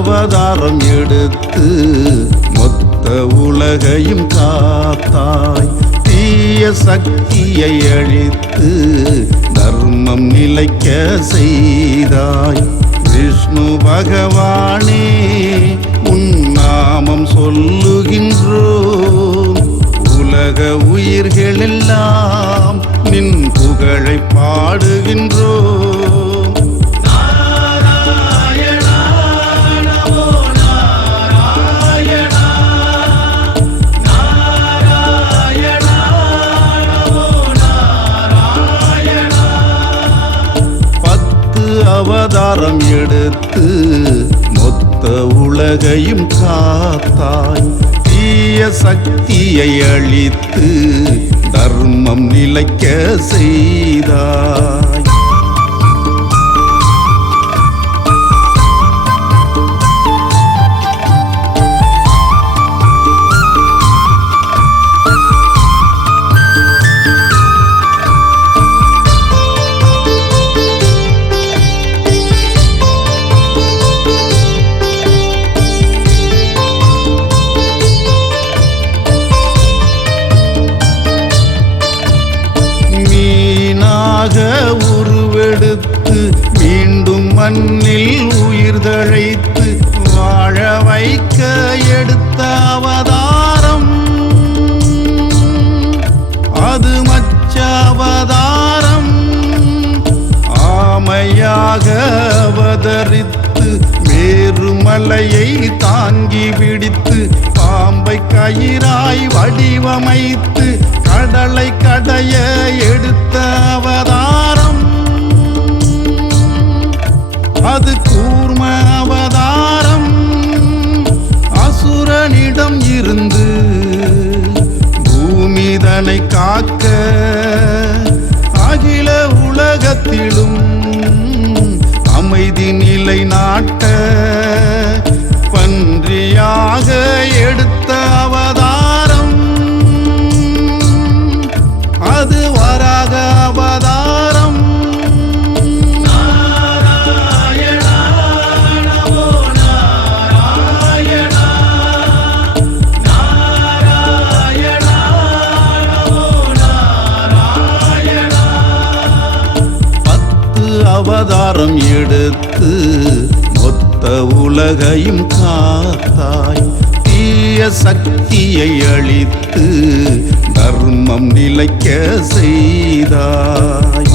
அவதாரம் எடுத்து மொத்த உலகையும் காத்தாய். தீய சக்தியை அழித்து தர்மம் நிலைக்க செய்தாய். விஷ்ணு பகவானே உன் நாமம் சொல்லுகின்றோம். உலக உயிர்களெல்லாம் நின் புகழை பாடுகின்றோம். அவதாரம் எடுத்து மொத்த உலகையும் காத்தாய். தீய சக்தியை அழித்து தர்மம் நிலைக்க செய்தாய். உருவெடுத்து மீண்டும் மண்ணில் உயிர் தழைத்து வாழ வைக்க எடுத்த அவதாரம் அது மச்ச அவதாரம். ஆமையாக அவதரித்து மேருமலையை தாங்கி பிடித்து பாம்பை கயிறாய் வடிவமைத்து கடலை கடைய எடுத்த அவதாரம் அது கூர்ம அவதாரம். அசுரனிடம் இருந்து பூமிதனை காக்க அகில உலகத்திலும் அமைதி நிலை நாட்ட பன்றியாக எடுத்த அவதாரம் அது வராக அவதாரம். அவதாரம் எடுத்து மொத்த உலகையும் காத்தாய். தீய சக்தியை அழித்து தர்மம் நிலைக்க செய்தாய்.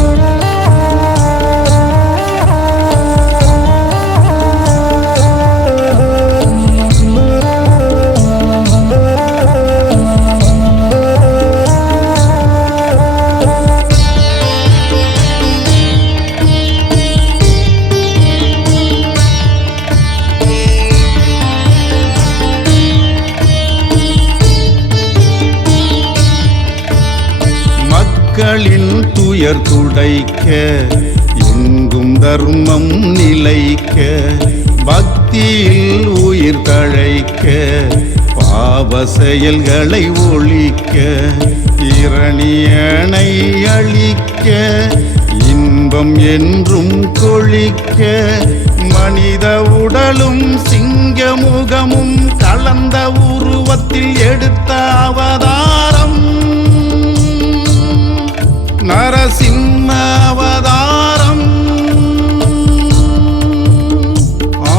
மக்களின் துயர் துடைக்க எங்கும் தர்மம் நிலைக்க பக்தியில் உயிர் தழைக்க பாவ செயல்களை ஒழிக்க இரணியனை அழிக்க இன்பம் என்றும் கொழிக்க மனித உடலும் சிங்க முகமும் கலந்த உருவத்தில் எடுத்த அவதாரம் நரசிம்ம அவதாரம்.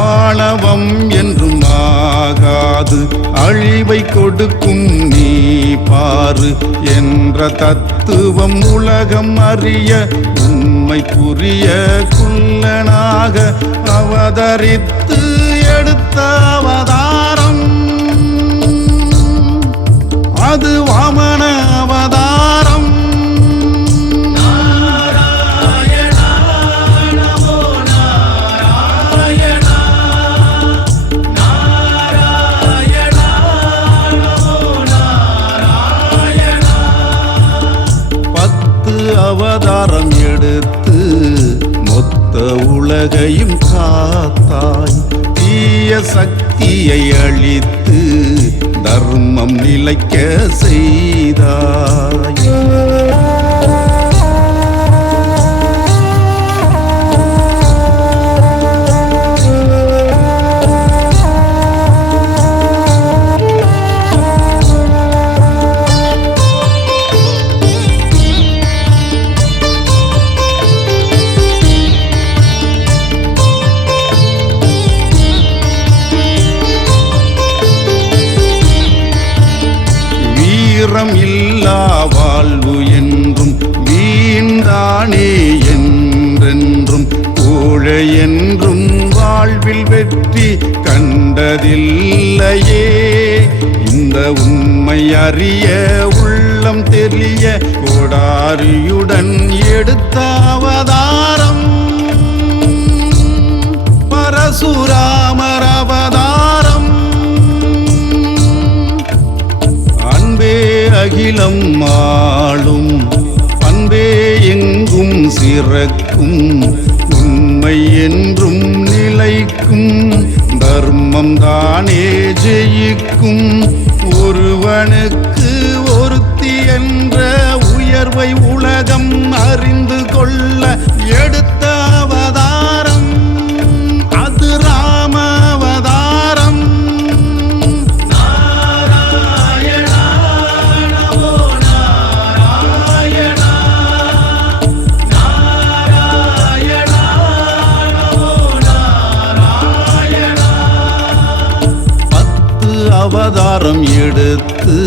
ஆணவம் என்றும் ஆகாது அழிவை கொடுக்கும் நீ பாரு என்ற தத்துவம் உலகம் அறிய உண்மை புரிய குள்ளனாக அவதரித்து எடுத்த அவதாரம் அது வாமன அவதாரம். அவதாரம் எடுத்து மொத்த உலகையும் காத்தாய். தீய சக்தியை அழித்து தர்மம் நிலைக்க செய்தாய். ஈரம் இல்லா வாழ்வு என்றும் வீண்தானே என்றென்றும் கோழை என்றும் வாழ்வில் வெற்றி கண்டதில்லையே. இந்த உண்மை அறிய உள்ளம் தெரிய கோடாரியுடன் எடுத்த அவதாரம் பரசுராமர் அவதாரம். அன்பே அகிலம் ஆளும் அன்பே எங்கும் சிறக்கும் உண்மை என்றும் நிலைக்கும் தர்மம் தானே ஜெயிக்கும். ஒருவனுக்கு ஒருத்தி என்ற உயர்வை உலகம் அறிந்து கொள்ள எடுத்த அவதாரம் அது ராம அவதாரம். நாராயணா நமோ நாராயணா நாராயணா நமோ நாராயணா. 10 அவதாரம் எடுத்து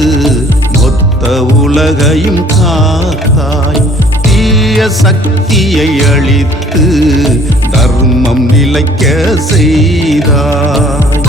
மொத்த உலகையும் காத்தாய். தீய சக்தியை அழித்து தர்மம் நிலைக்க செய்தாய்.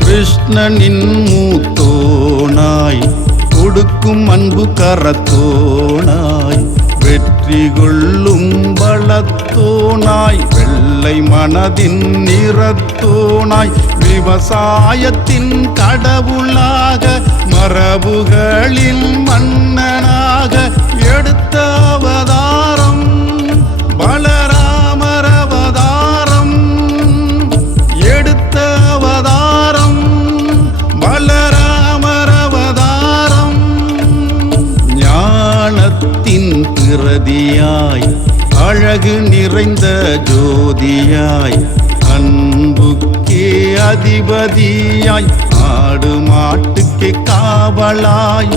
கிருஷ்ணனின் மூத்தோனாய் கொடுக்கும் அன்பு கரத்தோனாய் வெற்றி கொள்ளும் பலத்தோனாய் வெள்ளை மனதின் நிறத்தோனாய் விவசாயத்தின் கடவுளாக மரபுகளின் மன்னனாக எடுத்த அவதாரம் பலராமர் அவதாரம். எடுத்த அவதாரம் பலராமர் அவதாரம். ஞானத்தின் பிரதியாய் அழகு நிறைந்த ஜோதியாய் அன்புக்கே அதிபதியாய் ஆடு மாட்டுக்கே காவலாய்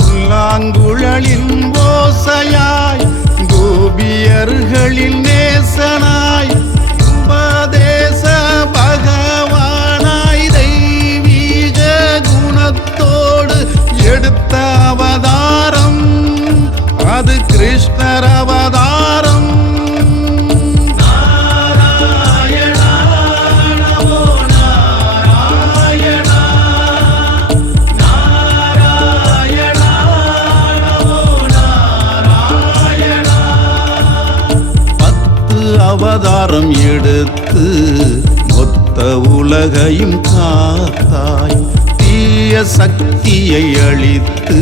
புல்லாங்குழலின் ஓசையாய் கோபியர்களின் நேசனாய் உபதேச பகவானாய் தெய்வீக குணத்தோடு எடுத்த அவதாரம் அது கிருஷ்ணர் அவதாரம். நாராயணா நமோ நாராயணா நாராயணா நமோ நாராயணா. 10 அவதாரம் எடுத்து மொத்த உலகையும் காத்தாய். தீய சக்தியை அழித்து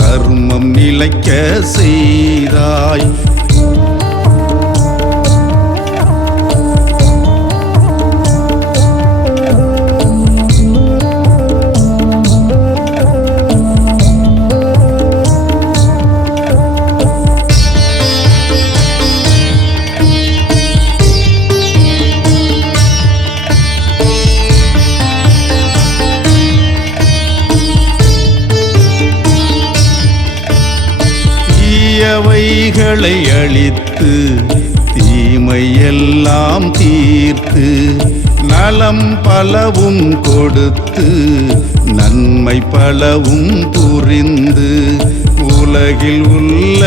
தர்மம் நிலைக்க செய்தாய். தீயவைகளை அழித்து தீமையெல்லாம் தீர்த்து நலம் பலவும் கொடுத்து நன்மை பலவும் புரிந்து உலகில் உள்ள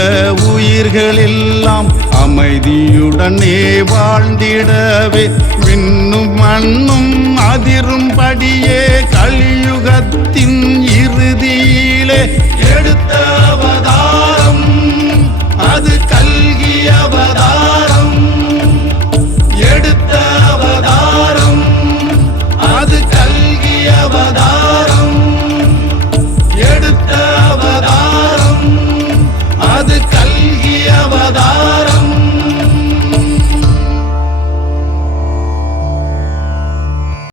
உயிர்களெல்லாம் அமைதியுடனே வாழ்ந்திடவே விண்ணும் மண்ணும் அதிரும்படியே கலியுகத்தின் இறுதியிலே எடுத்த அவதாரம்